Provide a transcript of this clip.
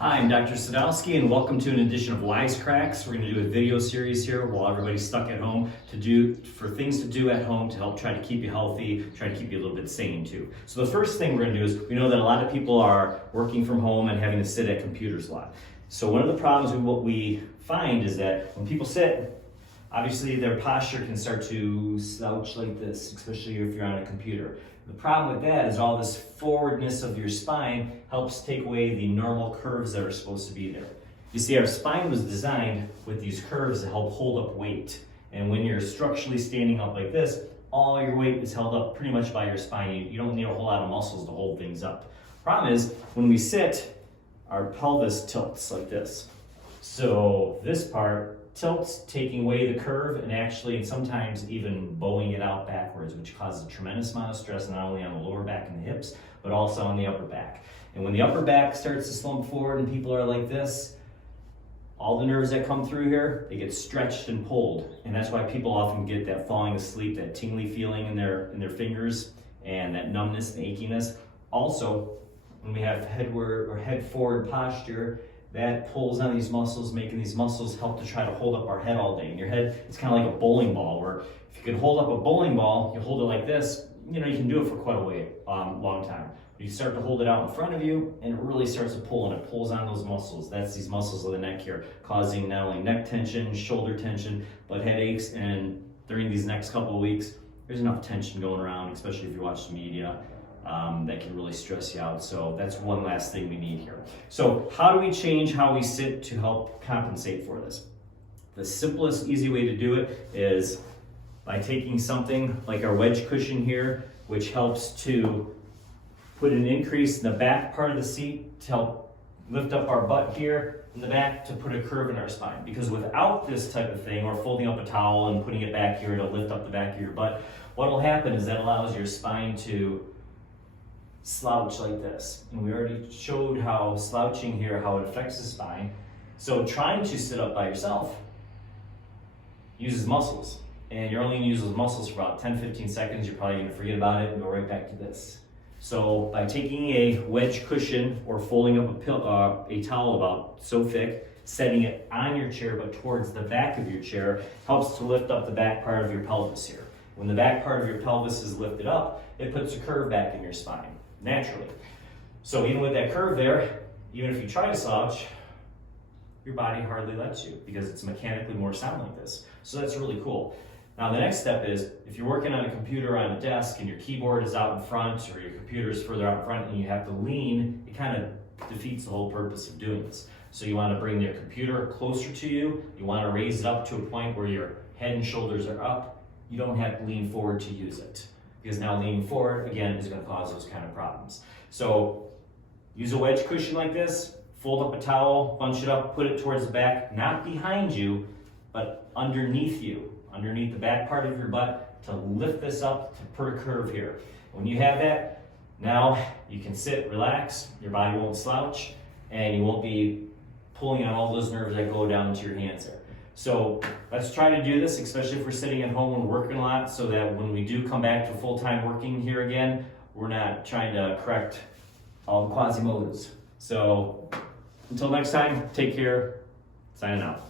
Hi, I'm Dr. Sadowski, and welcome to an edition of Wisecracks. We're going to do a video series here while everybody's stuck at home for things to do at home to help try to keep you healthy, try to keep you a little bit sane too. So the first thing we're going to do is we know that a lot of people are working from home and having to sit at computers a lot. So one of the problems with what we find is that when people sit, obviously their posture can start to slouch like this, especially if you're on a computer. The problem with that is all this forwardness of your spine helps take away the normal curves that are supposed to be there. You see, our spine was designed with these curves to help hold up weight. And when you're structurally standing up like this, all your weight is held up pretty much by your spine. You don't need a whole lot of muscles to hold things up. Problem is, when we sit, our pelvis tilts like this. So this part tilts, taking away the curve and actually sometimes even bowing it out backwards, which causes a tremendous amount of stress not only on the lower back and the hips, but also on the upper back. And when the upper back starts to slump forward and people are like this, all the nerves that come through here, they get stretched and pulled. And that's why people often get that falling asleep, that tingly feeling in their fingers, and that numbness and achiness. Also, when we have head forward posture, that pulls on these muscles, making these muscles help to try to hold up our head all day. And your head, it's kind of like a bowling ball, where if you can hold up a bowling ball, you hold it like this, you can do it for quite a long time. You start to hold it out in front of you, and it really starts to pull, and it pulls on those muscles. That's these muscles of the neck here, causing not only neck tension, shoulder tension, but headaches. And during these next couple of weeks, there's enough tension going around, especially if you watch the media. That can really stress you out. So that's one last thing we need here. So how do we change how we sit to help compensate for this? The simplest, easy way to do it is by taking something like our wedge cushion here, which helps to put an increase in the back part of the seat to help lift up our butt here in the back to put a curve in our spine. Because without this type of thing, or folding up a towel and putting it back here to lift up the back of your butt, what will happen is that allows your spine to slouch like this. And we already showed how slouching here, how it affects the spine. So trying to sit up by yourself uses muscles. And you're only gonna use those muscles for about 10-15 seconds. You're probably gonna forget about it and go right back to this. So by taking a wedge cushion or folding up a towel about so thick, setting it on your chair but towards the back of your chair, helps to lift up the back part of your pelvis here. When the back part of your pelvis is lifted up, it puts a curve back in your spine, naturally. So even with that curve there, even if you try to slouch, your body hardly lets you because it's mechanically more sound like this. So that's really cool. Now the next step is, if you're working on a computer on a desk and your keyboard is out in front or your computer is further out in front and you have to lean, it kind of defeats the whole purpose of doing this. So you want to bring your computer closer to you. You want to raise it up to a point where your head and shoulders are up. You don't have to lean forward to use it, because now leaning forward, again, is going to cause those kind of problems. So use a wedge cushion like this, fold up a towel, bunch it up, put it towards the back, not behind you, but underneath you, underneath the back part of your butt, to lift this up to put a curve here. When you have that, now you can sit, relax, your body won't slouch, and you won't be pulling on all those nerves that go down to your hands there. So let's try to do this, especially if we're sitting at home and working a lot, so that when we do come back to full-time working here again, we're not trying to correct all the Quasimodos. So until next time, take care, signing out.